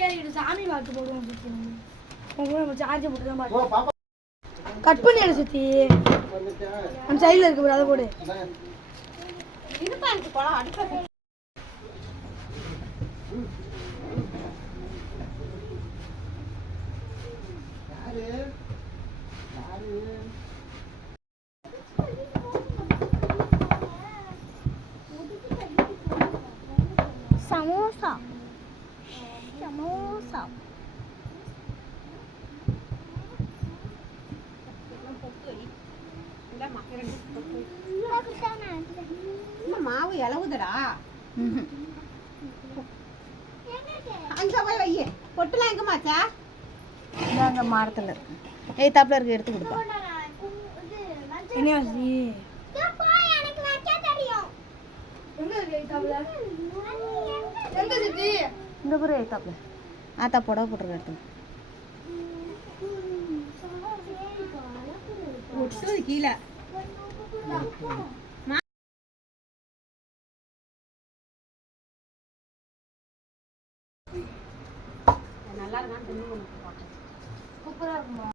சாமி பாட்டு போடுவோம் சுத்தி. நம்ம சார்ஜ் போட்டு தான் பாட்டு கட் பண்ணி எடு சுத்தி. அந்த சைடுல இருக்கு அதை போடு. இருப்பா எனக்கு போலாம் அடுத்த சமோசா சமோசா மாவு இளவுதடா. அங்க போய் வைய பொட்டுலாம் எங்க மாச்சா? இதாங்க மரத்துல இருக்கு. ஏய் தாப்ல இருக்கு எடுத்து கொடுப்பா. என்ன வாசி எனக்கு வைக்க தெரியும். எங்க இருக்கு தாப்ல? எங்க சுத்தி? இந்த புற ஏய் தாப்ல. ஆத்தா போட போட்டுற எடுத்து. பொட்டு கீழே நல்லா இருக்கான்னு சூப்பரா இருக்குமா?